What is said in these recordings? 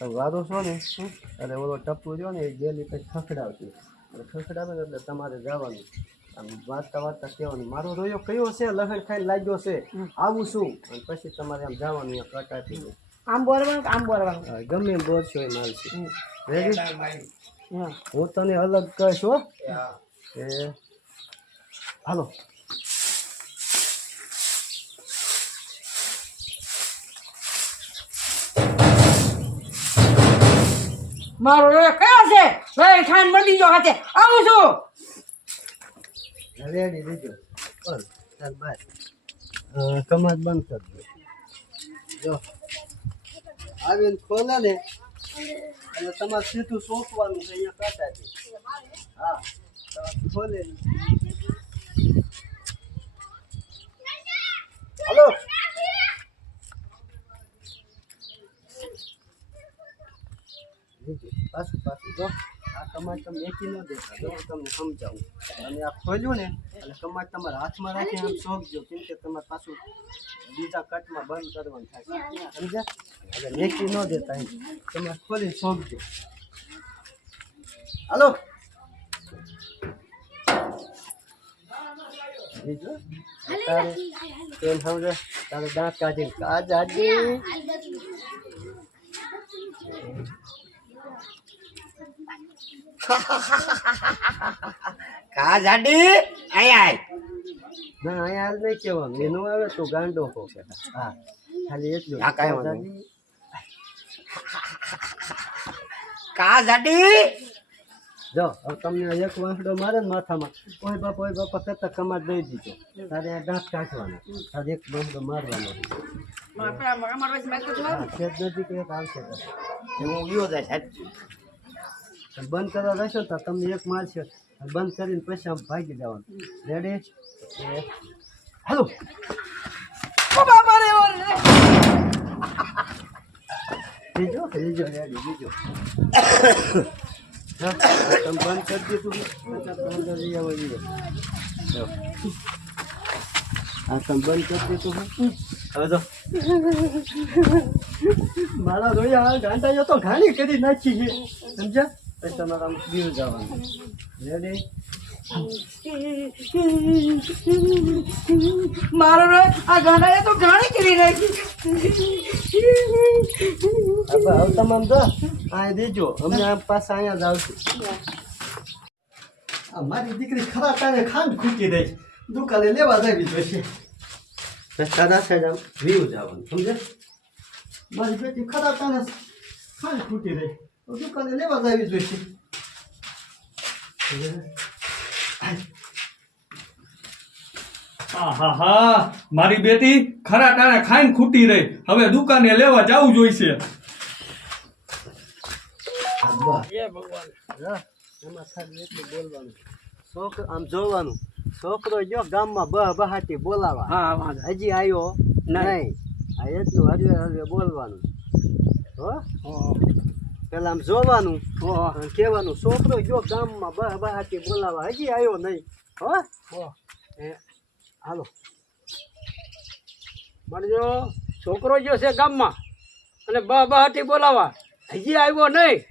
વારો છો ને એટલે ઓલો ટપ્પુ રહ્યો ને એ ગેલી કંઈક ખખડાવતી એટલે ખખડાવે ને એટલે તમારે જવાનું આમ વાંચતા વાંચતા કહેવાનું મારો રોયો કયો છે લહણ ખાઈને લાગ્યો છે આવું શું અને પછી તમારે આમ જવાનું અહીંયા કટાતી આમ બોલવાનું ગમે એમ બોલશો એ માલ છે રેડી હું તને અલગ કહીશ હો એ હાલો મારો રોયો કયો છે ભાઈ ખાન મંડી જો હાથે આવું છું રેડી દેજો ચાલ ચાલ બાય કમાજ બંધ કરી દો જો આવીને ખોલે ને એટલે તમારે સીધું સોંપવાનું છે અહીંયા કાંટા છે હા ખોલે હલો પાછું પાછું જો આ કમાડ તમે એકી ન દેતા જો હું તમને સમજાવું અને આ ખોલ્યું ને એટલે કમાડ તમારા હાથમાં રાખીને આમ સોંપજો કેમ કે તમારે પાછું બીજા કટમાં બંધ કરવાનું થાય સમજ્યા એટલે એકી ન દેતા એમ તમે ખોલીને સોંપજો હાલો બીજું તારે એમ સમજે તારે દાંત કાઢીને કાઢી કા જાડી આય ના અહીંયા હાલ નહીં કહેવાનું એનું આવે તો ગાંડો હો હા ખાલી એટલું આ કાંઈ વાંધો નહીં. કા જાડી જો હવે તમને એક વાંસડો મારે ને માથામાં ઓય બાપા કરતા કમાડ દઈ દીધો તારે આ દાંત કાઢવાનો તારે એક વાંસડો મારવાનો હા ખેત નજીક એક આવશે હું ગયો જાય સાહેબ બંધ કરવા રહેશો તો તમને એક મારશે બંધ કરીને પછી આમ ભાગી જવાનું રેડી હાલો બીજો રેડી બીજો હા તમે બંધ કરી દીધું હા તમે બંધ કરી દીધું હવે તો મારા રોયા ગાંડા તો ઘાણી કરી નાખી છે સમજ્યા પછી તમારે આમ દીવ જવાનું રેડી મારો આ ગાંડા તો ઘાણી કરી નાખી હવે તમે આમ જો આ દેજો અમને આમ પાછા અહીંયા જ આવશું મારી દીકરી ખરા તારે ખાંડ ખૂટી રહી દુકાને લેવા જાવી જોઈશે સાદા સાહેબ આમ દીવ જવાનું સમજે મારી બેટી ખરા તારે ખાંડ ખૂટી રહી દુકાને લેવા જાવી જોઈશે આહાહા મારી બેટી ખરા ટાણે ખાઈને ખૂટી રહી હવે દુકાને લેવા જવું જોઈશે એમાં ખાલી એટલું બોલવાનું છોકરો આમ જોવાનું છોકરો જો ગામમાં બહાટી બોલાવા હા હજી આવ્યો નહીં આ એટલું હરવે હરવે બોલવાનું હો પેલા આમ જોવાનું અને કહેવાનું છોકરો જો ગામમાં બહાટી બોલાવા હજી આવ્યો નહીં હો એ હાલો મારો છોકરો જો છે ગામમાં અને બહાટી બોલાવા હજી આવ્યો નહીં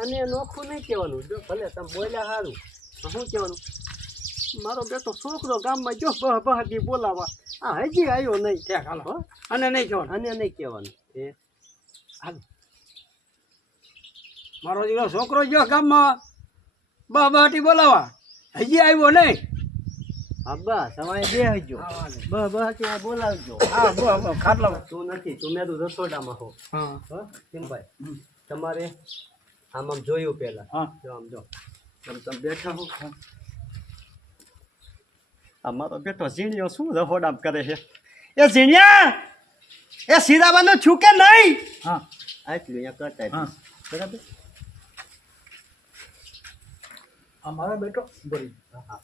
અને નોખું નહીં કહેવાનું જો ભલે તમે બોલ્યા સારું શું કહેવાનું મારો બેટો છોકરો ગામમાં જો બહાટી બોલાવા આ હજી આવ્યો નહીં ઠેક હાલો અને નહીં કહેવાનું અને નહીં કહેવાનું એ હાલો મારો દીકરો છોકરો જો ગામમાં બહાટી બોલાવા હજી આવ્યો નહીં હા બસ તમારે બે હજો બહાટી આ બોલાવજો હા ખાટલા તું નથી તું મેં તું રસોડામાં હો હા કેમ ભાઈ તમારે આમ જોયું પેલા હા જો આમ જો તમે બેઠા હો આ મારો બેટો ઝીણિયો શું રહોડામ કરે છે એ ઝીણિયા એ સીધાવાનું છૂકે નહીં હા આટલું અહીંયા કરતા હા બરાબર આ મારો બેટો બોલી હા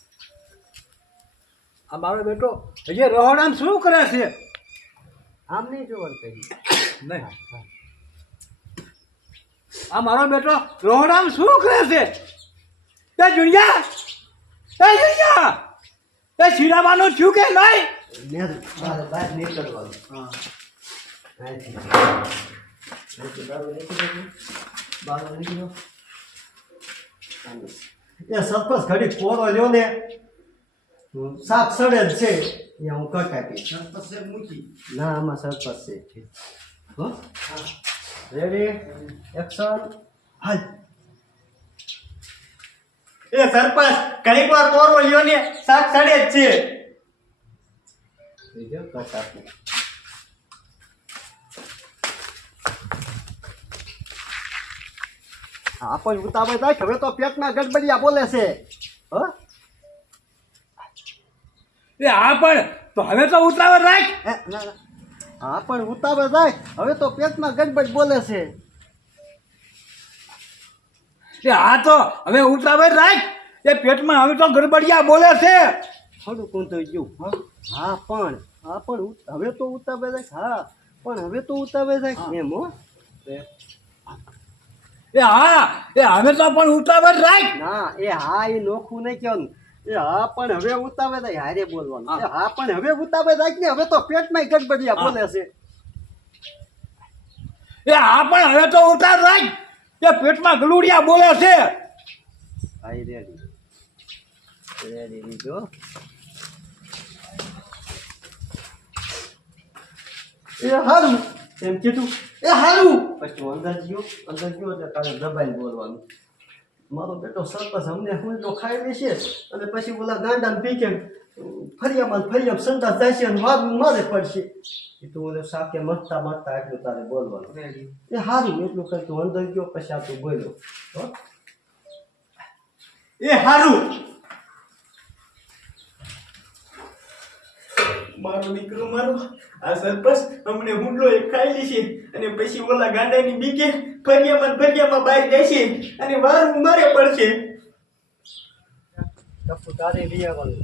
આ મારો બેટો હજી રહોડામ શું કરે છે આમ નહીં જોવાનું કહી નહીં આ મારો બેટો રોહડામ શું કરે છે એ જુનિયા એ શીરાવાનું થયું કે નહીં બહાર નીકળવાનું હા પછી દારૂ નીકળી ગયો બહાર નીકળ્યો એ સરપંચ ઘડી કોરો લ્યો ને સાપ સડે જ છે એ હું કટ આપી સરપંચ મૂકી ના આમાં સરપંચ છે હો રેડી એક્શન હાલ એ સરપંચ ઘણી વાર કોરો લ્યો ને સાપ સડે જ છે બીજો કટ આપી હા પણ ઉતાવળ રાખ હવે તો પેટમાં ગડબડિયા બોલે છે હો એ હા પણ તો હવે તો ઉતાવળ રાખ ના ના હા પણ ઉતાવળ રાખ હવે તો પેટમાં ગડબડ બોલે છે એ હા તો હવે ઉતાવળ રાખ એ પેટમાં હવે તો ગડબડિયા બોલે છે થોડું કોણ થઈ ગયું હા પણ હવે તો ઉતાવળ રાખ હા પણ હવે તો ઉતાવળ રાખ એમ હો એ હા એ હવે તો પણ ઉતાવળ રાખ ના એ હા એ નોખું નહીં કહેવાનું એ હા પણ હવે ઉતાવળ રાખ હારે બોલવાનું એ હા પણ હવે ઉતાવળ રાખ ને હવે તો પેટમાં ગડબડિયા બોલે છે એ હા પણ હવે તો ઉતાવળ રાખ એ પેટમાં ગલુડિયા બોલે છે હાઈ રેડી રેડી લીધો એ હારું એમ કીધું એ હારું પછી અંદર ગયો એટલે તારે દબાઈને બોલવાનું મારો બેટો સરપંચ અમને હુંડો ખાઈ લેશે અને પછી ઓલા ગાંડા પી કે ફરિયામાં સંદાસ જાય છે અને વાગવું મારે પડશે એ તું ઓલે સાકે મરતા એટલું તારે બોલવાનું એ હારું એટલું કઈ તું અંદર ગયો પછી આ તું બોલ્યો હો એ હારું મારો દીકરો મારો આ સરપંચ અમને હુંડલો એક ખાઈ લેશે અને પછી ઓલા ગાંડાની બીકે ફરિયામાં બહાર જશે અને વારું મારે પડશે ટપુ તારે લઈ આવવાનું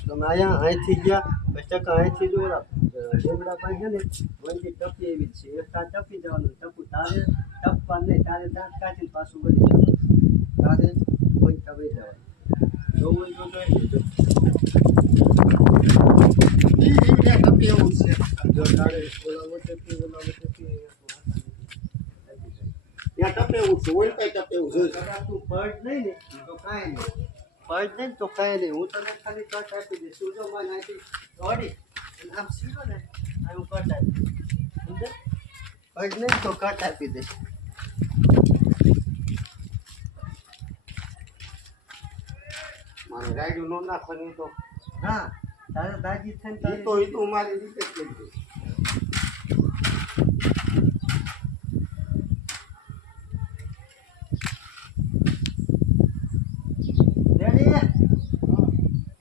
તમે અહીંયા અહીંથી ગયા પછી ટકા અહીંથી જોડા ડેગડા પાસે છે ને વંજી ટપી એવી જ છે એક તાર ટપી જવાનું ટપુ તારે ટપવા નહીં તારે દાંત કાઢીને પાછું વળી જવાનું તારે કોઈ ટપી જવાનું જોવું તો જોઈ લેજો એવું છે જો તારે બોલાવો તો ત્યાં ટપેવું છે ઓલ કઈ ટપેવું છે તું પડ નહીં ને તો કાંઈ નહીં પડ નહીં તો કાંઈ નહીં હું તને ખાલી કટ આપી દઈશ તું જો મને અહીંથી દોડી આમ સીધો ને આ હું કટ આપી સમજે પડ નહીં તો કટ આપી દઈશ મારે રાયડું ન નાખવાનું તો હા તારે દાજી થઈને તો મારી રીતે જ કરી દઈશ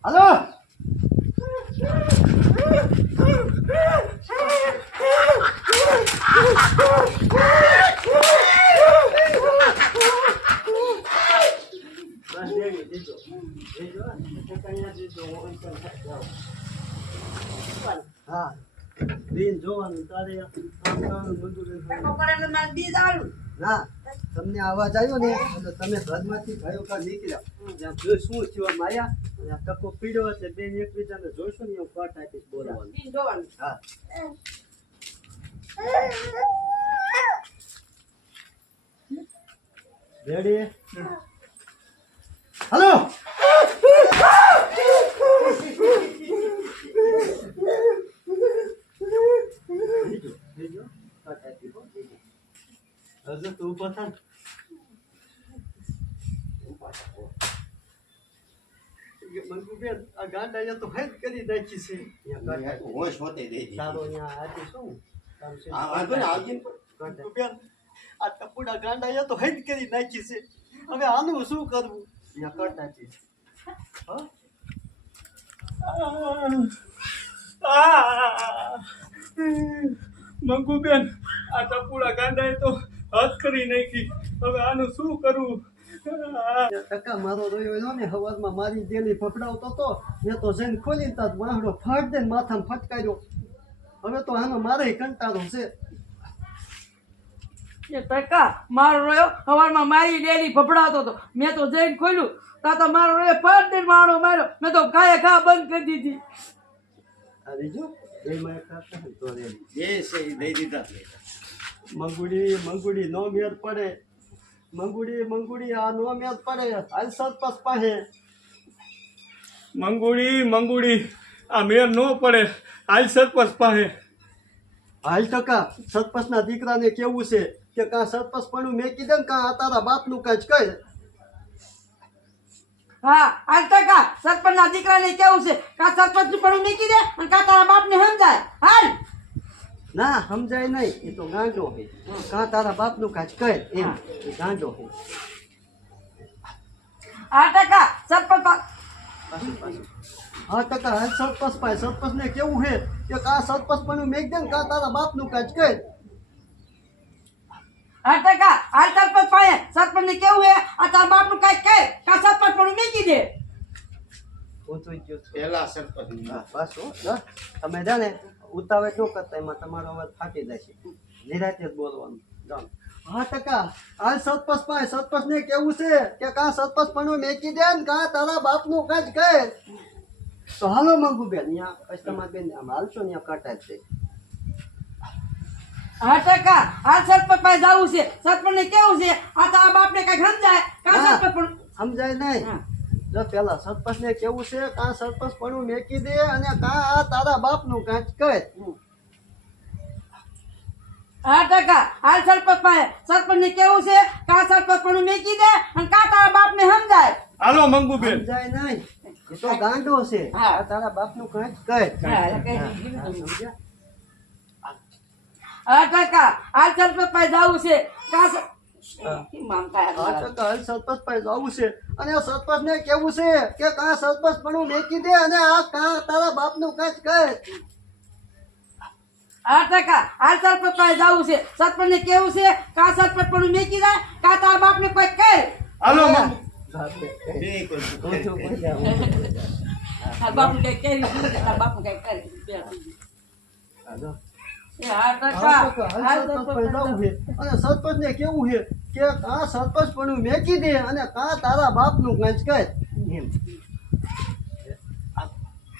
હલો હા બેન જોવાનું તારે ના તમને અવાજ આવ્યો ને એટલે તમે ઘરમાંથી ભાઈઓ કા નીકળ્યા જ્યાં જો શું થયું માયા અને આ ટકો પીડ્યો એટલે બેન એકબીજાને જોઈશો ને હું કટ આપીશ બોલવાનું હા રેડી હલો હજુ તું ઉભો થા મંગુબેન આ ગાંડા તો હેદ કરી નાખી છે તારો અહીંયા આથી શું મંગુબેન આ ટપુડા ગાંડા તો હેદ કરી નાખી છે હવે આનું શું કરવું અહીંયા કટ નાખી મંગુબેન આ ટપુડા ગાંડાએ તો હદ કરી નાખી હવે આનું શું કરવું ટકા મારો રહ્યો ને હવારમાં મારી જેલી ફફડાવતો તો એ તો જઈને ખોલી તા વાહડો ફાટ દે માથામાં ફટકાર્યો હવે તો આનો મારે કંટાળો છે એ ટકા મારો રહ્યો સવારમાં મારી ડેલી ફફડાતો હતો મેં તો જઈને ખોલ્યું તા તો મારો રહ્યો ફટ દઈને મારો માર્યો મેં તો ખાય ખા બંધ કરી દીધી આ બીજું બે માં ખાતા તો રેડી એ છે દઈ દીધા મંગુડી મંગુડી નો મેળ પડે, મંગુડી મંગુડી આ નો મેળ પડે, હાલ સરપંચ પાસે. મંગુડી આ મેર ન પડે, હાલ સરપંચ પાસે. હાલ ટકા સરપંચના દીકરાને કેવું છે કે કાં સરપંચ પણ મેકી દે ને કાં આ તારા બાપનું કાંઈ જ કહે. હા આજ ટકા સરપંચના દીકરાને કેવું છે કા સરપંચ પણ મૂકી દે અને કા તારા બાપને સમજાય. હાલ ના સમજાય નહીં, એ તો ગાંડો છે. કાં તારા બાપનું કાંઈ જ કહે એમ, એ ગાંડો છે. આ ટકા સરપંચ પાછું પાછું. હા ટકા હાલ સરપંચ પાસે, સરપંચને કેવું છે કે કાં સરપંચ પણ મેક દે ને કાં તારા બાપનું કાંઈ જ કહે. આ ટકા હાલ સરપંચ પાસે, સરપંચને કેવું છે આ તારા બાપનું કાંઈક કહે કા સરપંચ પણ મૂકી દે. ઊંચું ગયું પહેલા સરપંચ. હા પાછું જો તમે છે ને ઉતાવળ ન કરતા, એમાં તમારો અવાજ ફાટી જાય છે. નિરાતે જ બોલવાનું. જાઓ. હા ટકા હાલ સરપંચ પાસે, સરપંચને કેવું છે કે કાં સરપંચ પણ મેકી દે ને કાં તારા બાપનું કાંઈ જ કહે. તો હાલો મંગુ બેન, અહીંયા કસ્ટમર બેન આમ હાલશો ને કાંટા જ છે. હા ટકા હાલ સરપંચ પાસે જવું છે, સરપંચને કેવું છે આ તારા બાપને કાંઈક સમજાય કા હા. સરપંચ પણ સમજાય નહીં. હા. જો પેલા સરપંચને કેવું છે કાં સરપંચ પણ મેકી દે અને કાં આ તારા બાપનું કાંઈ જ કહે. હા ટકા હાલ સરપંચ પાસે, સરપંચને કેવું છે કા સરપંચ પણ મૂકી દે અને કા તારા બાપને સમજાય. હાલો મંગુબેન. સમજાય નહીં, એ તો ગાંડો છે. હા. આ તારા બાપનું કાંઈ જ કહે. હા, એટલે કહી હા, દીધું હા, તમે. સમજ્યા? હા ટકા હાલ સરપંચ પાસે જવું છે કા કેમ માનતા હા યાર? ટકા હાલ સરપંચ પાસે જવું છે અને સરપંચને કેવું છે કે કાં સરપંચ પણ મેકી દે અને આ કાં તારા બાપનું કાંઈ જ કહે. હા ટકા હાલ સરપંચ પાસે જવું છે, સરપંચને કેવું છે કા સરપંચ પણ મૂકી જાય કા તારા બાપને કોઈ કહે. હાલો મંગુ. ઊંચું બોલી જા, ઊંચું બોલી જા. તારા બાપને કઈ કહે તારા બાપને કઈ કહે. હા, જો. હા ટકા હાલ ટકા હાલ હાલ સરપંચ પાસે સરપંચ જવું છે અને સરપંચને કેવું છે કે કાં સરપંચ પણ મેકી દે અને કાં તારા બાપનું કાંઈ જ કહે. એમ.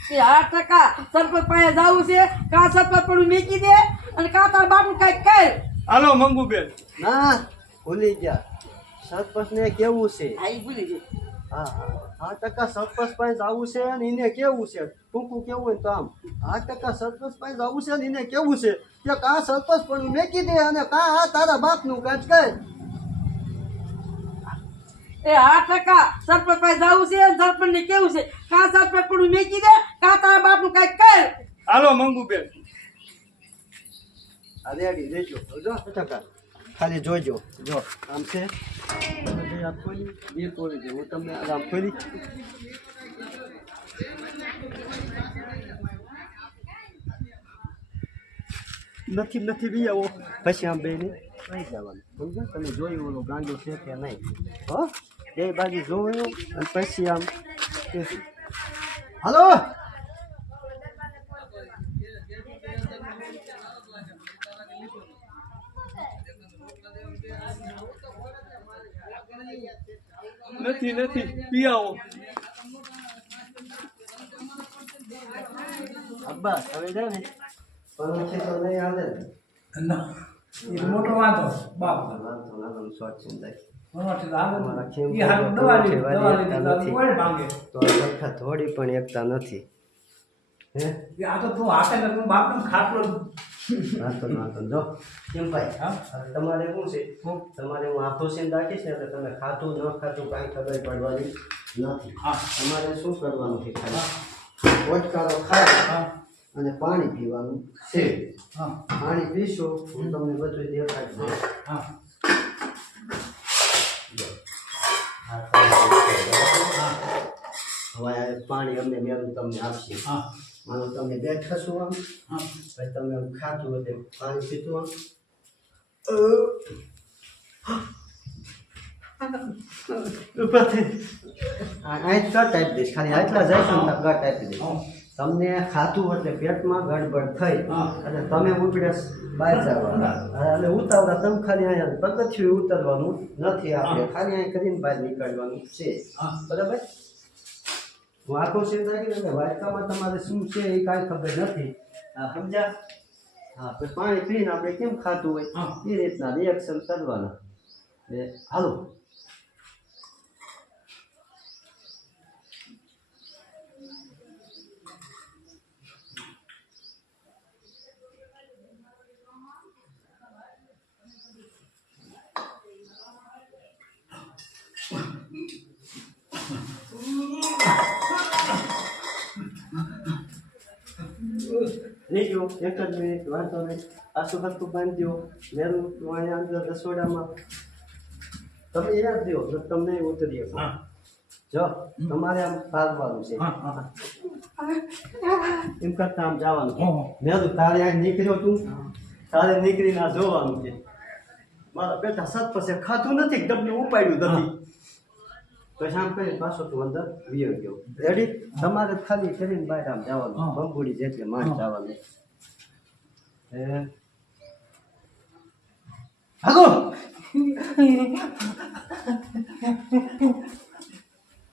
હા ટકા સરપંચ પાસે જવું છે કા સરપંચ પણ મૂકી દે અને કા તારા બાપને કઈ કહે. હાલો મંગુબેન. ના ભૂલી ગયા, સરપંચને કેવું છે. હા એ ભૂલી ગયો. હા હા ટકા સરપંચ પાસે જવું છે અને એને કેવું છે ટૂંકું કેવું હોય તો આમ 8% સરપંચ પાસે જવું છે ને એને કેવું છે કે કાં સરપંચ પણ મેકી દે અને કાં આ તારા બાપનું કાંઈ જ કહે. એ હા ટકા સરપંચ પાસે જવું છે અને સરપંચને કેવું છે કા સરપંચ પણ મૂકી દે કા તારા બાપનું કઈ કહે. હાલો મંગુબેન. આ રેડી દેજો જો ટકા ખાલી જોજો. જો આમ છે તમે આ ખોલી એ ખોલી દે, હું તમને આમ ખોલી નથી નથી બી આવો પછી આમ બેને લઈ જવાનું. સમજો તમે જોયું ઓલો ગાંડો છે કે નહીં. હો બે બાજુ જોયું અને પછી આમ હાલો. નથી પિયાઓ. અબ્બા હવે જાવ ને પણ છે તો નહીં આવે ને. ના એ મોટો વાંધો બાપ વાંધો ના તમે શોર્ટ ચિંતા મોટો વાંધો અમારા ખેમ એ હાલ દવા લીધી નથી. કોને ભાંગે તો આ સરખા થોડી પણ એકતા નથી. હે એ આ તો તું હાથે ને તું બાપનો ખાટલો વાંધો વાંધો જો કેમ ભાઈ હા હવે તમારે શું છે તમારે હું આખો સીન રાખીશ ને એટલે તમે ખાતું ન ખાતું કાંઈ ખબર પડવાની નથી. હા તમારે શું કરવાનું છે ખાલી ઓટકારો ખાય હા અને પાણી પીવાનું છે. હા પાણી પીશો હું તમને બધું દેખાડું. હા હવે આ પાણી અમને મેરું તમને આપશે. હા માનો તમે બેઠા છો આમ હા પછી તમે આમ ખાતું એટલે પાણી પીતું આમ ઉપરથી આઠ કટ આપી દઈશ. ખાલી આટલા જાય છે ને કટ આપી દઈશ. તમને ખાતું એટલે પેટમાં ગડબડ થઈ અને તમે ઉપડે બહાર જવાના એટલે ઉતાવળા તમે ખાલી અહીંયા પગથિયું ઉતરવાનું નથી. આપણે ખાલી અહીંયા કરીને બહાર નીકળવાનું છે. બરાબર. હું આખો સીન રાખી એટલે વાટકામાં તમારે શું છે એ કાંઈ ખબર નથી. હા સમજ્યા. હા પછી પાણી પીને આપણે કેમ ખાતું હોય હા. એ રીતના રિએક્શન કરવાના ને હાલો નીકળો એક જ મિનિટ વાંધો નહીં આસુ હરતું બાંધજો વેરું અહીંયા અંદર રસોડામાં તમે યાદ દો જો તમને ઉતરી શકો હા. જો તમારે આમ ભાગવાનું છે હા, હા. એમ કરતા આમ જવાનું ઓહો. મેં તો તારે અહીં નીકળ્યો તું તારે નીકળીને આ જોવાનું છે મારા બેટા સત પછી ખાધું નથી ડબલું ઉપાડ્યું નથી પછી આમ કરીને પાછો તું અંદર વિયો ગયો રેડી તમારે ખાલી કરીને બહાર આમ જવાનું હા. બંબુડી જેટલે માંડ જવાનું હાલો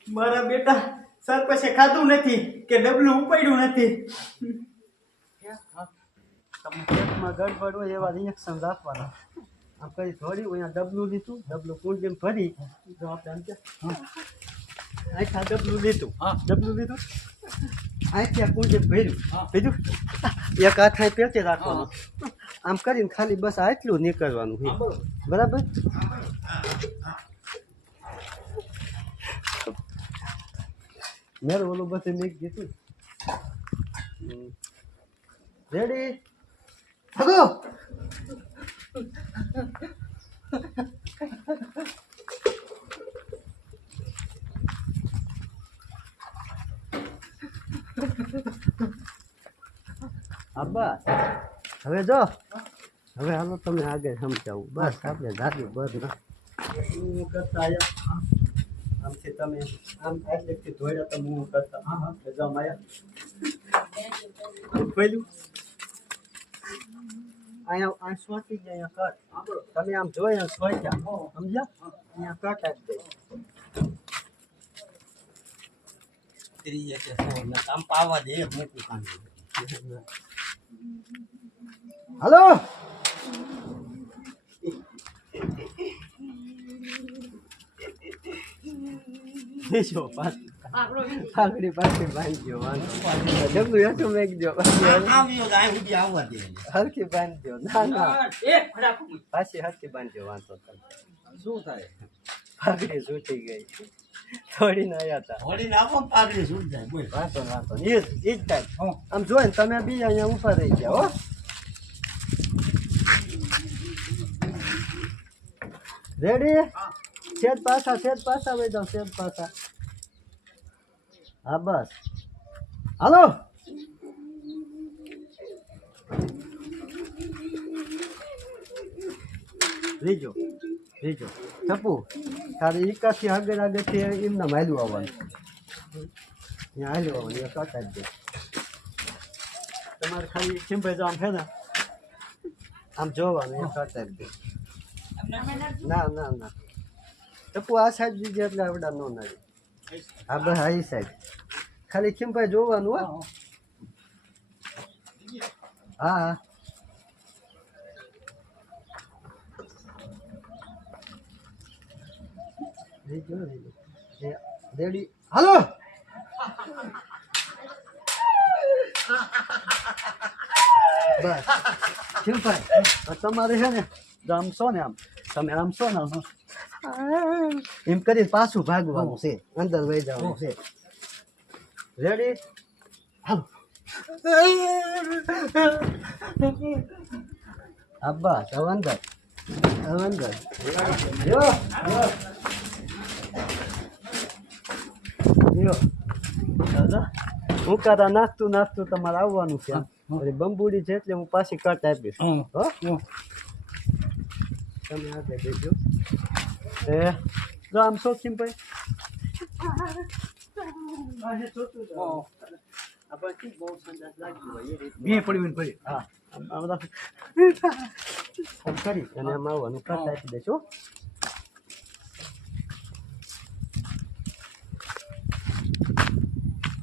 મારા બેટા સરપંચે ખાધું નથી કે ડબલું ઉપાડ્યું નથી. તમે પેટમાં ગડબડ હોય એવા રિએક્શન રાખવાના આમ કરી થોડી અહીંયા ડબલું લીધું ડબલું કુંડીમાં ભરી જો આપણે આમ કે આખા ડબલું લીધું ડબલું લીધું અહીંથી આ કુંડીમાં ભર્યું ભર્યું એક હાથ અહીં પેટે રાખવાનું આમ કરીને ખાલી બસ આટલું નીકળવાનું છે બરાબર મેરું ઓલું બધું નીક દીધું રેડી હગો અબ્બા હવે જો હવે હાલો તમને આગળ સમજાવું બસ આપણે દાદી બસ ના હું કરતા આયા આમથી તમે આમ એટલેથી ધોડ્યા તમે હું કરતા એટલે જો માયા પહેલું અહીંયા આ સોટી ગયા અહીંયા કટ તમે આમ જોઈ સોટ્યા સમજ્યા અહીંયા કટ આપી દે આમ પાવા દે એક મોટું કામ હાલો દેશો પાઘડી પાછી બાંધજો ડબલું હેઠું મેકજો હરખી બાંધજો ના ના પાછી હરખી બાંધજો વાંધો શું થાય પાઘડી છૂટી ગઈ થોડી ના આવ્યા હતા વાંધો વાંધો એ જ થાય આમ જોઈ ને તમે બી અહીંયા ઉપર રહી ગયા હો રેડી સેજ પાછા વહી જાઓ સેજ પાછા હા બસ હાલો રીજો ટપુ તારે એકાથી આગળથી એમના માયલું આવવાનું ત્યાં હાલ્યું આવવાનું એ કાઢી દે તમારે ખાલી ચીંભાઈ જાવ આમ છે ને આમ જોવાનું એ કાઢી દે ના ટપુ આ સાઈડ દીજે એટલે આવડા નો નાડી હા બસ આ સાઈડ ખાલી ચીંભાઈ જોવાનું હો હા રેડી હાલો બસ ચીંભાઈ તમારે છે ને આમ છો ને આમ તમે આમ છો ને એમ કરી પાછું ભાગવાનું છે અંદર વહી જવાનું છે રેડી હાલો અબ્બા અંદર હું કારા નાખતું તમારે આવવાનું છે બંબુડી છે એટલે હું પાછી કટ આપીશ હો તમે આગળ દેજો એ જો આમ શોખીમ ભાઈ બે પડી પડી હા આમ કરી અને આમ આવવાનું કટ આપી દેજો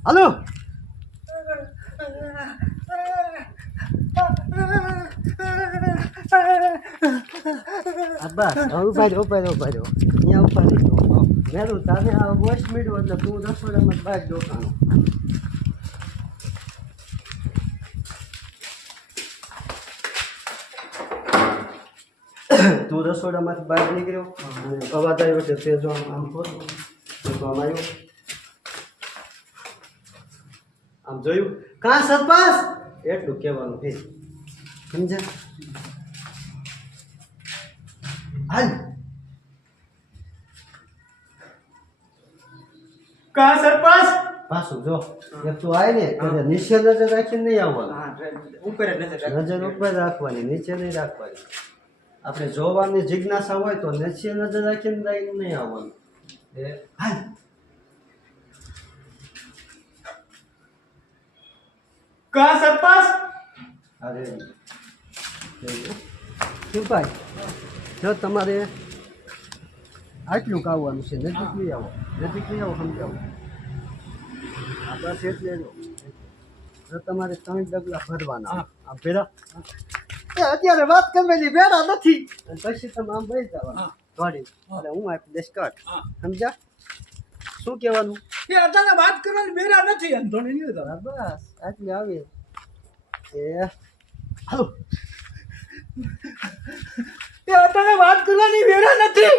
હાલો બસ ઉભા રહ્યો અહીંયા ઉભા રહ્યો મેરું તારે આ વોશ મીડું એટલે તું રસોડામાં જ બહાર દોખાણું તું રસોડામાંથી બહાર નીકળ્યો અને અવાજ આવ્યો છે તે જો આમ ખોલું તો આમ આવ્યો આમ જોયું કાં સરપાસ એટલું કહેવાનું છે સમજ્યા હાલ કા સરપંચ પાછું જો એક તું આય ને એટલે નીચે નજર રાખીને નહીં આવવાનું ઉપર જ નજર નજર ઉપર રાખવાની નીચે નહીં રાખવાની આપણે જોવાની જિજ્ઞાસા હોય તો નીચે નજર રાખીને નહીં આવવાનું હાલ કા સરપંચ અરે શું ભાઈ જો તમારે આટલું કાવવાનું છે નજીક લઈ આવો સમજાવો આપણા સેટ લેજો જો તમારે 3 ડગલા ભરવાના આમ ભેરા અત્યારે વાત કરવાની ભેરા નથી અને પછી તમે આમ બેસી જવાના થોડી એટલે હું આપી દઈશ કટ સમજ્યા શું કહેવાનું એ અચાનક વાત કરવાની બેરા નથી એમ ધોની નહીં તો બસ આટલી આવી એ હાલો એ અચાનક વાત કરવાની બેરા નથી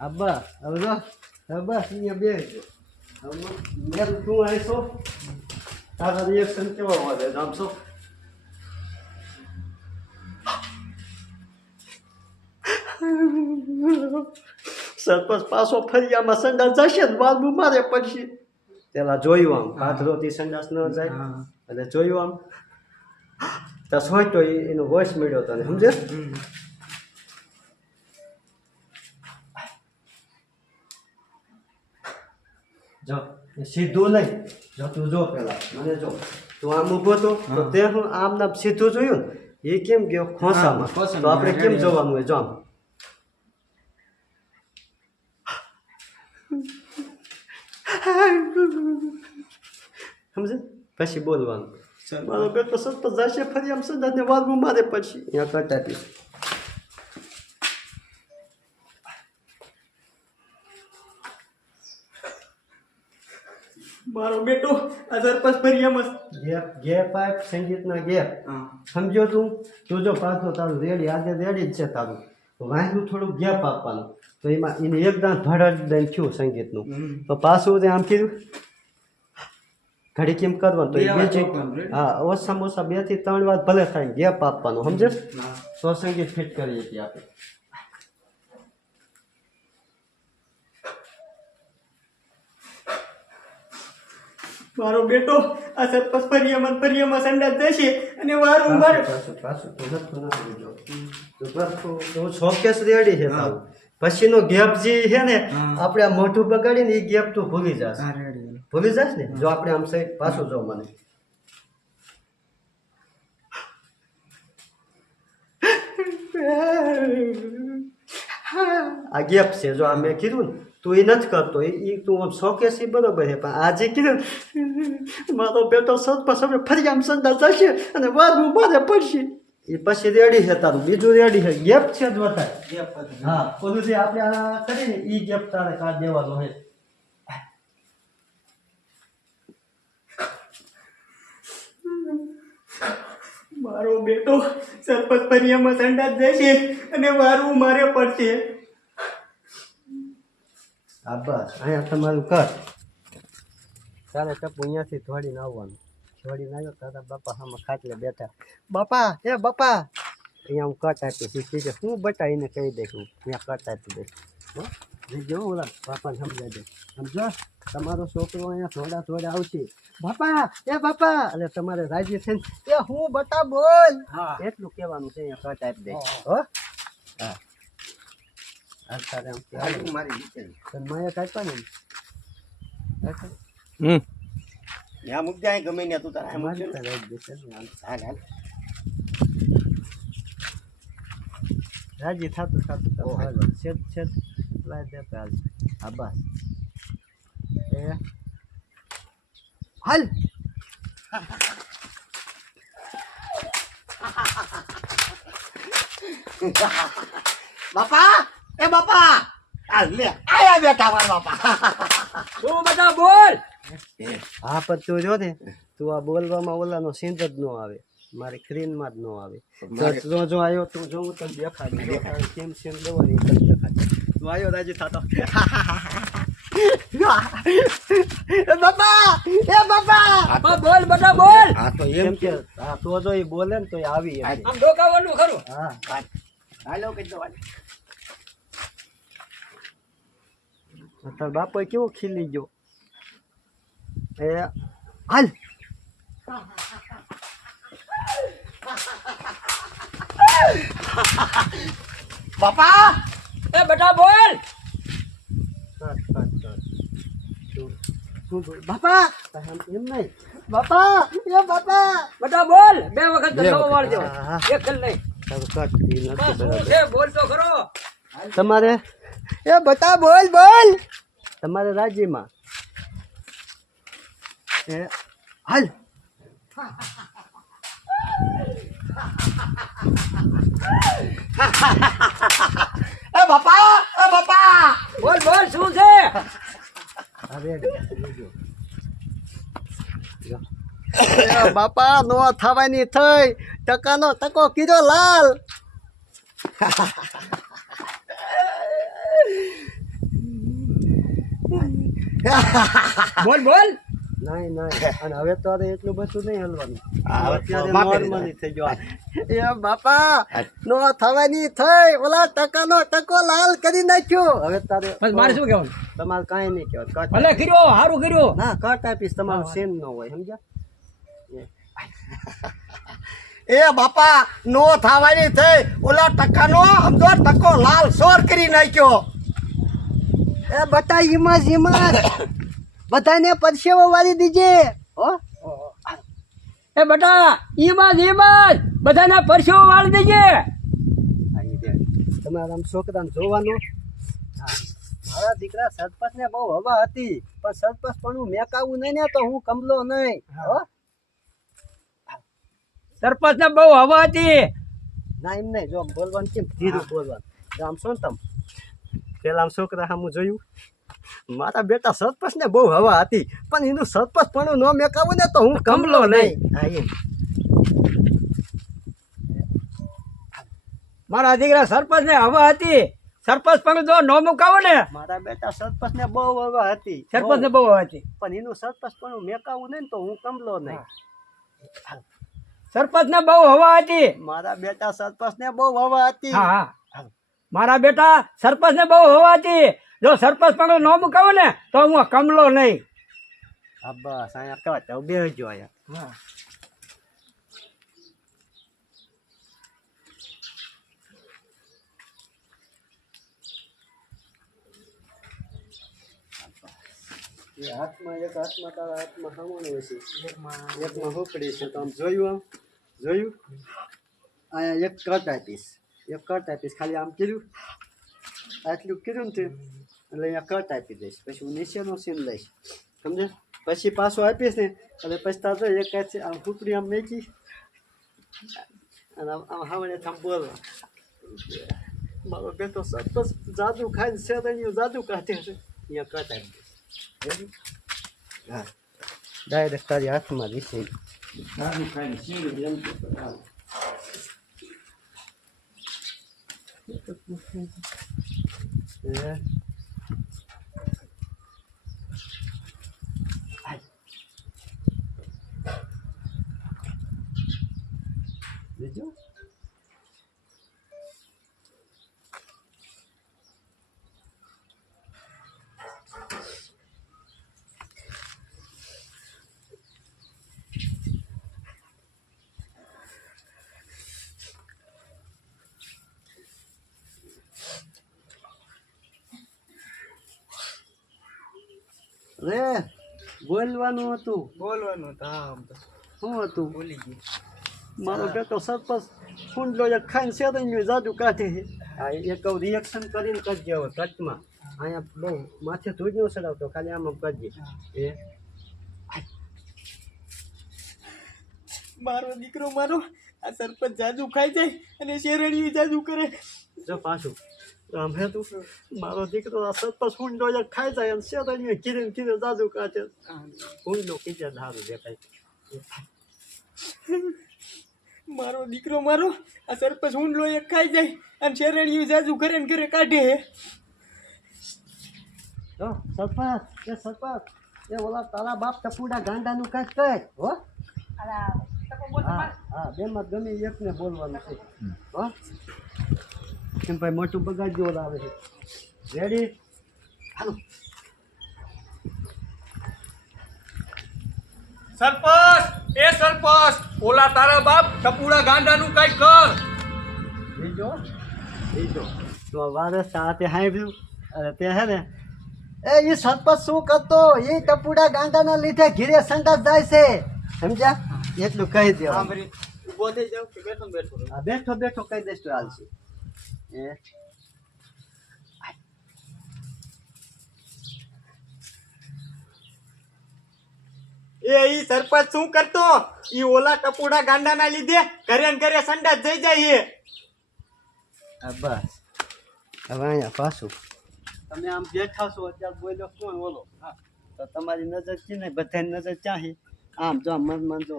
અબ્બા હવે જો બસ અહીંયા બેસજો મેં તું આવીશો તારા રિએક્શન કેવા વધે જામશો સરપંચ પાછો ફરિયામાં સંડાસ જશે ને વાલબુ મારે પડશે પેલા જોયું આમ પાથરોથી સંડાસ ન જાય એટલે જોયું આમ તો સોચતો એનો વોઇસ મળ્યો તને સમજે જો સીધું નહીં જો તું જો પેલા મને જો તું આમ ઊભો તો તે હું આમ નામ સીધું જોયું ને એ કેમ ગયો ખોસામાં તો આપણે કેમ જોવાનું હોય જો આમ સમજે પછી બોલવાનું મારો બેટો સરપંચ જશે ફરી આમ સંદાસને વાળવું મારે પછી અહીંયા કરતા હતી મારો બેટો આ સરપંચ ફરિયામાં ગેપ આપ સંગીતના ગેપ સમજો તું જો પાછો તારું રેડી આજે રેડી જ છે તારું તો વાંચનું થોડુંક ગેપ આપવાનું તો એમાં એને એકદમ ધડ દઈને થયું સંગીતનું તો પાછું તે આમ કીધું ઘડી કેમ કરવાનું તો એ બીજી હા ઓછામાં ઓછા 2 થી 3 વાર ભલે થાય ગેપ આપવાનું સમજે તો સંગીત ફિટ કરીએ છીએ આપણે મારો બેટો આ સરપંચ ફરિયામાં સંડાસ જશે અને વારું મારે પાછું તો શોકેસ રેડી છે તારું પછીનો ગેપ જે છે ને આપણે આ મોઢું બગાડીને એ ગેપ તું ભૂલી જાશ ને જો આપણે આમ સાઈડ પાછું જો મને આ ગેપ છે જો આ મેં કીધું ને તું એ નથી કરતો એ તું આમ શોકેસ એ બરોબર છે પણ આજે કીધું મારો બેટો સરપંચ હવે ફરી આમ સંદાસ જશે અને વારવું મારે પડશે એ પછી રેડી છે તારું બીજું રેડી છે ગેપ છે જ વધારે હા ઓલું જે આપણે આ કરીએ ને એ ગેપ તારે કાઢ દેવાનો છે મારો બેટો સરપંચ ફરિયામાં સંડાસ જશે અને વારું મારે પડશે હા બસ અહીંયા તમારું કર તારે ટપુ અહીંયાથી ધોડીને આવવાનું ધોડીને આવ્યો તારા બાપા સામે ખાટલે બેઠા બાપા હે બાપા અહીંયા હું કટ આપી શીખી છે હું બતાવીને કહી દઈશ હું અહીંયા કટ આપી દઈશ જો ઓલા બાપાને સમજાવી દે સમજો તમારો છોકરો અહીંયા થોડા આવશે બાપા એ બાપા એટલે તમારે રાજી થઈને એ હું બતા બોલ એટલું કહેવાનું છે અહીંયા કટ આપી દઈશ હો હા તારે આમ મારી માયા કાઢવાની ત્યાં મૂક જાય ગમે ને તું તારા મારી તારે રાજી થતું છે લાઈ દેતા હાલ હા બસ એ હાલ બાપા એ બાપા આ લે આયા બેઠા મારા બાપા તું બધા બોલ. હા પણ તું જો ને તું આ બોલવામાં ઓલાનો સીન જ ન આવે મારી સ્ક્રીનમાં જ ન આવે તો જો આવ્યો તું જો હું તને દેખાડી જો તારે કેમ સીન લેવાની તને દેખાડી તું આવ્યો રાજી થતો એ બાપા હા, બોલ બધા બોલ. હા તો કેમ કે હા તો જો એ બોલે ને તો એ આવી એમ. આમ ડોકાવાનું ખરું. હા હાલો કઈ દો તાર બાપો કેવો ખીલી ગયો એ હાલ બાપા એ બધા બોલ. શું બોલ બાપા એમ નહીં બાપા એ બાપા બધા બોલ. 2 વખત દંડો વાળજો. હા. એક જ નહીં. તારું કટ ઈ નથી બસ, શું બરાબર છે બોલ તો ખરો. તમારે એ બતા બોલ બોલ તમારે રાજ્યમાં એ હાલ એ બાપા બોલ બોલ શું છે. અરે બાપા નો થવાની થઈ ટકાનો ટકો કીધો લાલ બોલ બોલ. નહીં નહીં અને હવે તો અરે એટલું બધું નહીં હલવાનું હા, અત્યારે માપી નોર્મલી થઈ ગયો એ બાપા નો થવાની થઈ ઓલા ટકાનો ટકો લાલ કરી નાખ્યો હવે તારે બસ મારે શું કહેવાનું. તમારે કાંઈ નહીં કહેવાનું કટ ભલે કર્યો સારું કર્યું. ના કટ આપીશ તમારું સેમ ન હોય સમજ્યા એ બાપા નો થવાની થઈ ઓલા ટકાનો સમજો ટકો લાલ સોર કરી નાખ્યો એ બતા હિમાજ બધાને પરસેવો વાળી દીજે હો એ બેટા ઈમાજ બધાને પરસેવો વાળી દેજે. તમારા આમ છોકરાને જોવાનું હા મારા દીકરા સરપંચ ને બહુ હવા હતી પણ સરપંચ પણ હું મેકાવું નહીં ને તો હું કમલો નહીં હો સરપંચ ને બહુ હવા હતી. ના એમ નહીં જો બોલવાનું કેમ ધીરું બોલવાનું જો આમ શું તમ પેલા આમ છોકરા સામું જોયું મારા બેટા સરપંચ ને બહુ હવા હતી પણ એનું સરપંચ પણ ન મેકાવું ને તો હું કમલો નહીં હા એમ મારા દીકરા સરપંચ ને હવા હતી. સરપંચ પણ જો નો મુકાવો ને મારા બેટા સરપંચ ને બહુ હવા હતી સરપંચ ને બહુ હવા હતી. પણ એનું સરપંચ પણ મેકાવું નહીં ને તો હું કમલો નહીં સરપંચ ને બહુ હવા હતી. મારા બેટા સરપંચ ને બહુ હવા હતી હા હા મારા બેટા સરપંચ ને બહુ હવા હતી. જો સરપંચ પણ નો મુકાવો ને તો હું કમલો નહીં. હા બસ અહીંયા કહો બે જો અહીંયા એ હાથમાં એક હાથમાં તારા હાથમાં સામાન હોય છે એકમાં હુકડી છે તો આમ જોયું અહીંયા એક કટ આપીશ ખાલી આમ કર્યું આટલું કર્યું ને તે એટલે અહીંયા કટ આપી દઈશ પછી હું નીચેનો સીન લઈશ સમજે પછી પાછું આપીશ ને એટલે પછી તાર એક હાથે આમ હુકડી આમ મેકી અને આમ હાવડે આમ બોલવા મારો બેટો સરપંચ જાદુ ખાઈને શેરણીયું જાદુ કાઢે છે અહીંયા કટ આપી દઈશ હા ડાયરેક્ટ તારી હાથમાં દિશે બીજું રે બોલવાનું હતું શું હતું મારો બેટો સરપંચ કુંડલો એક ખાઈને શેરણીયું જાદુ કાઢે છે હા એક રિએક્શન કરીને કરજે હવે કચ્છમાં અહીંયા બહુ માથે ધૂળ ન ચડાવતો ખાલી આમ આમ કરજે એ મારો દીકરો મારો આ સરપંચ જાજુ ખાઈ જાય અને શેરડીયું જાજુ કરે. જો પાછું આમ હે તું મારો દીકરો આ સરપંચ ઊંડો એક ખાઈ જાય અને શેરડીને કીધે કીધે જાજુ કાઢે ઊંડો કીધે સારું દેખાય. મારો દીકરો મારો આ સરપંચ ઊંડલો એક ખાઈ જાય અને શેરડીયું જાજુ કરે ને ઘરે કાઢે. જો સરપંચ એ ઓલા તારા બાપ ટપુડા ગાંડાનું કાંઈક કહે હો. હા બેમાં ગમે એકને બોલવાનું છે હો. કેમ ભાઈ મોટું બગાડજો ઓલા આવે છે. રેડી હાલો. સરપંચ એ સરપંચ ઓલા તારા બાપ ટપુડા ગાંડાનું કઈ કર. બીજો તો વારે સાથે હાંભળ્યું અરે તે હે ને એ સરપંચ શું કરતો એ ટપુડા ગાંડાના લીધે ઘીરે સંડાસ જાય છે સમજ્યા એટલું કહી દે. ઊભો થઈ જાવ કે બેઠો બેઠો બેઠો બેઠો કહી દઈશ તો હાલશે. ઈ સરપંચ શું કરતો ઈ ઓલા ટપુડા ગાંડાના લીધે ઘરે ને ઘરે સંડાસ જઈ જાય. બસ હવે અહીંયા પાછું તમે આમ બેઠા છો અત્યારે બોલ્યો કોણ ઓલો તો તમારી નજર છે ને બધાની નજર ચાહી આમ જો મન જો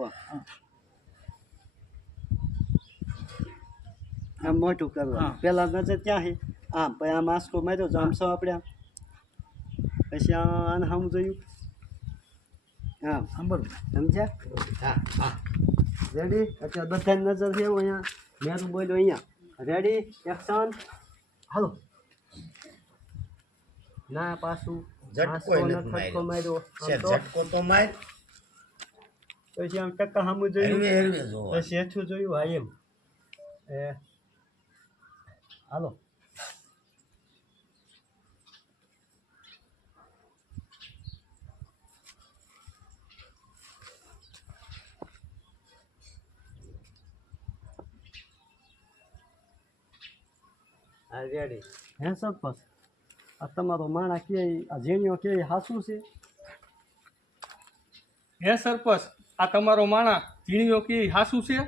આમ મોટું કરવા પેલા નજર ચાહી આમ પછી આમ આંસકો માર્યો જો આમ છો આપણે આમ પછી આને હમ જોયું આમ સમજ્યા. હા રેડી અત્યારે બધાની નજર છે એવું અહીંયા મેરું બોલ્યો અહીંયા રેડી એક્શન હાલો. ના પાછું ઝટકો માર્યો પછી આમ ટકા સામું જોયું પછી હેઠું જોયું હા એમ એ હાલો. હા રેડી હે સરપંચ આ તમારો માણા કે આ ઝીણીઓ કે હાસું છે. હે સરપંચ આ તમારો માણા ઝીણીઓ કે હાસુ છે.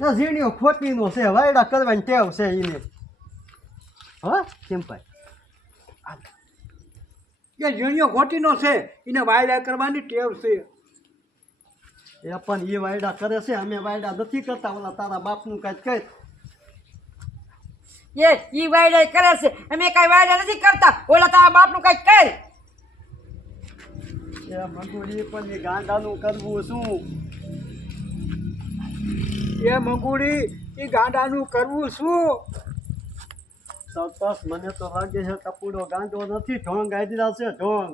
ના ઝીણીઓ ખોટીનો છે વાયડા કરવાની ટેવ છે એને હા કેમ ભાઈ એ ઝીણીઓ ખોટીનો છે એને વાયડા કરવાની ટેવ છે. એ પણ એ વાયડા કરે છે અમે વાયડા નથી કરતા ઓલા તારા બાપનું કાંઈક કહે એ ઈ વાયડા કરે છે અમે કઈ વાયડા નથી કરતા ઓલા તારા બાપનું કઈ કર. એ મંગુડી પણ એ ગાંડાનું કરવું શું એ મંગુડી એ ગાંડાનું કરવું શું. સરપંચ મને તો લાગે છે ટપુડો ગાંડો નથી ઢોંગ આદરા છે ઢોંગ.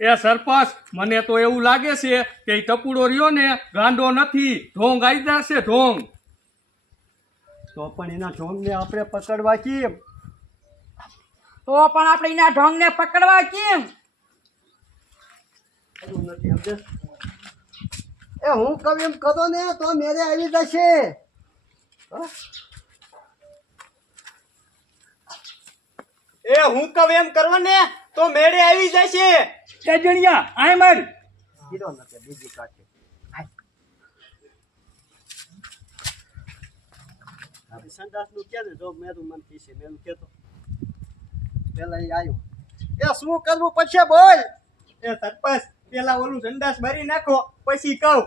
એ સરપંચ મને તો એવું લાગે છે કે ઈ ટપુડો રહ્યો ને ગાંડો નથી ઢોંગ આઈદા છે ઢોંગ. તો પણ એના ઢોંગને આપણે પકડવા કેમ તો પણ આપણે એના ઢોંગને પકડવા કેમ. નથી સમજે એ હું કહું એમ કરો ને તો મેરે આવી જશે. એ હું કહું એમ કરવા ને તો મેળે આવી જશે. તે જણિયા આય માર કીધો નથી બીજી કાઢે સંદાસનું કે ને જો મેરું મન પીશે મેરું કેતો પેલા એ આવ્યો એ શું કરવું પછી બોલ. એ સરપંચ પેલા ઓલું સંડાસ ભરી નાખો પછી કહું.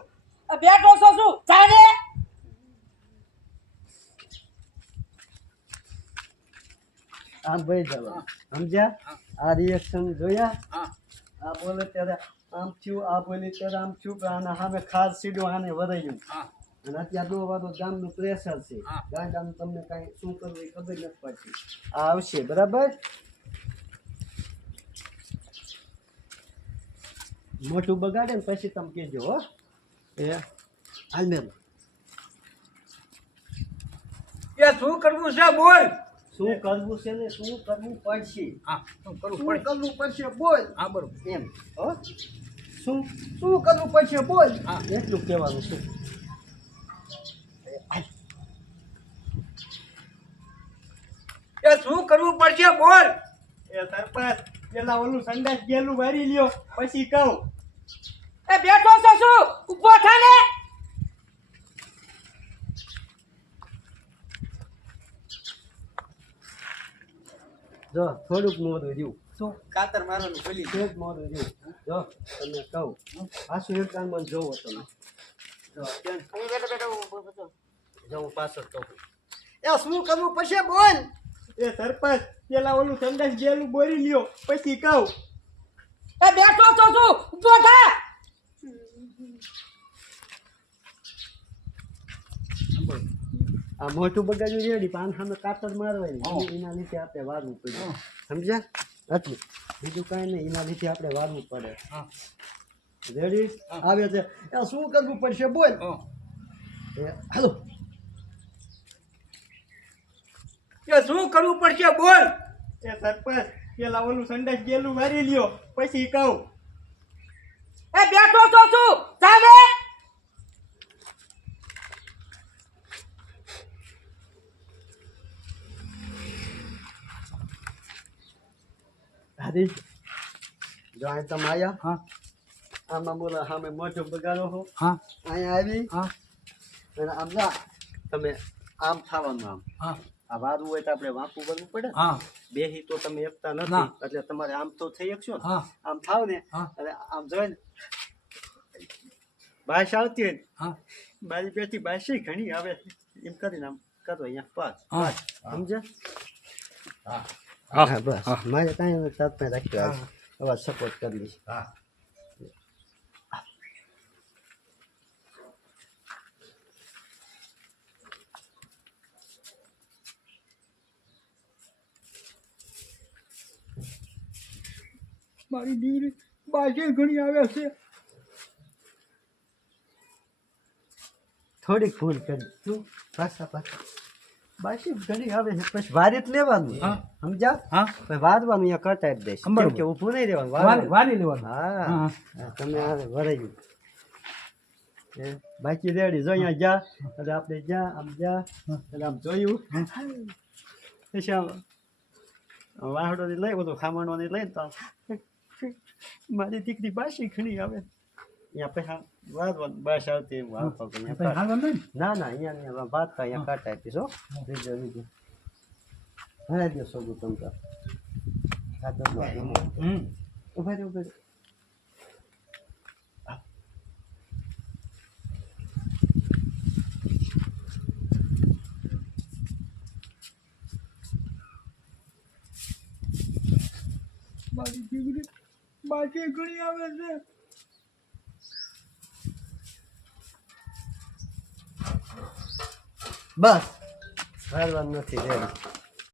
બેઠો છો શું ચાલે. આમ ભાઈ જવા સમજ્યા આ રિએક્શન જોયા આ બોલે ત્યારે આમ થયું આ બોલે ત્યારે આમ થયું કે આના સામે ખાસ સીડ્યો આને વરાયું અને અત્યારે દો વાળો ગામનું પ્રેશર છે ગાંડાનું તમને કાંઈ શું કરવું એ ખબર નથી પડતી આ આવશે બરાબર. મોટું બગાડે ને પછી તમે કહેજો હો એ હાલમેલ એ શું કરવું છે બોલ. શું કરવું છે ને શું કરવું પડશે શું કરવું શું કરવું પડશે બોલ હા બરોબર એમ હો શું શું કરવું પડશે બોલ એટલું કહેવાનું છે. એ શું કરવું પડશે બોલ. એ સરપંચ પેલા ઓલું સંડાસ ગયેલું ભરી લ્યો પછી કહું. એ બેઠો છો શું ઉભો થા ને. જો થોડુંક મોડું રહ્યું શું કાતર મારવાનું ભૂલી સેજ મોડું રહ્યું જો તમને કહું પાછું એક કામ જોવો તમે જો કેમ જો હું પાછળ કહું એ શું કરવું પછી બોલ એ સરપંચ પેલા ઓલું સંદાસ ગયેલું બોરી લ્યો પછી કહું એ બેઠો તો તું ઊભો થા. આ મોટું બગાડ્યું રેડી પાન સામે કાતર મારવાની એના લીધે આપણે વારવું પડે સમજ્યા આટલું બીજું કાંઈ નહીં એના લીધે આપણે વારવું પડે રેડી આવે છે એ શું કરવું પડશે બોલ એ હાલો એ શું કરવું પડશે બોલ એ સરપંચ પેલા ઓલું સંદાસ ગયેલું મારી લ્યો પછી કહું એ બેઠો તો તું ચાલે. હરીશ જો અહીં તમે આવ્યા આમાં બોલો સામે મોટો બગાડો હો અહીંયા આવી અને આમ જા તમે આમ થવાનું આમ આ વારવું હોય તો આપણે વાંકું કરવું પડે બેહી તો તમે એકતા નથી એટલે તમારે આમ તો થઈ શકશો ને આમ થાવ ને અને આમ જોઈ ને બાશ આવતી હોય ને મારી બેથી બાશી ઘણી આવે એમ કરીને આમ કરો અહીંયા પાસ સમજ્યા હા બસ મારે કાંઈ સાથે રાખ્યો હવે સપોર્ટ કરી લઈશ મારી દીકરી બાજે ઘણી આવે છે થોડીક ભૂલ કરી તું પાછા બાશી ઘણી આવે છે પછી વારી જ લેવાનું સમજ્યા પછી વારવાનું અહીંયા કટાઈ જ દઈશ કેમ કે ઊભું નહીં રહેવાનું વારી લેવાનું. હા તમે આ વરાઈ ગયું બાકી રેડી જો અહીંયા જા એટલે આપણે જા આમ જા એટલે આમ જોયું પછી આમ વાહડોની લઈ બધું ખામણવાની લઈને તો મારી દીકરી બાશી ઘણી આવે અહીંયા પછી વારવાનું બાશ આવતી એમ વારતો ના ના અહીંયા વાત અહીંયા કાંટા આપીશ હો બીજો બીજો હા દો સોગું તમ તો ઉભા રે ઉભા રે મારી દીકરી બાજે ઘણી આવે છે બસ હારવાનું નથી રેડી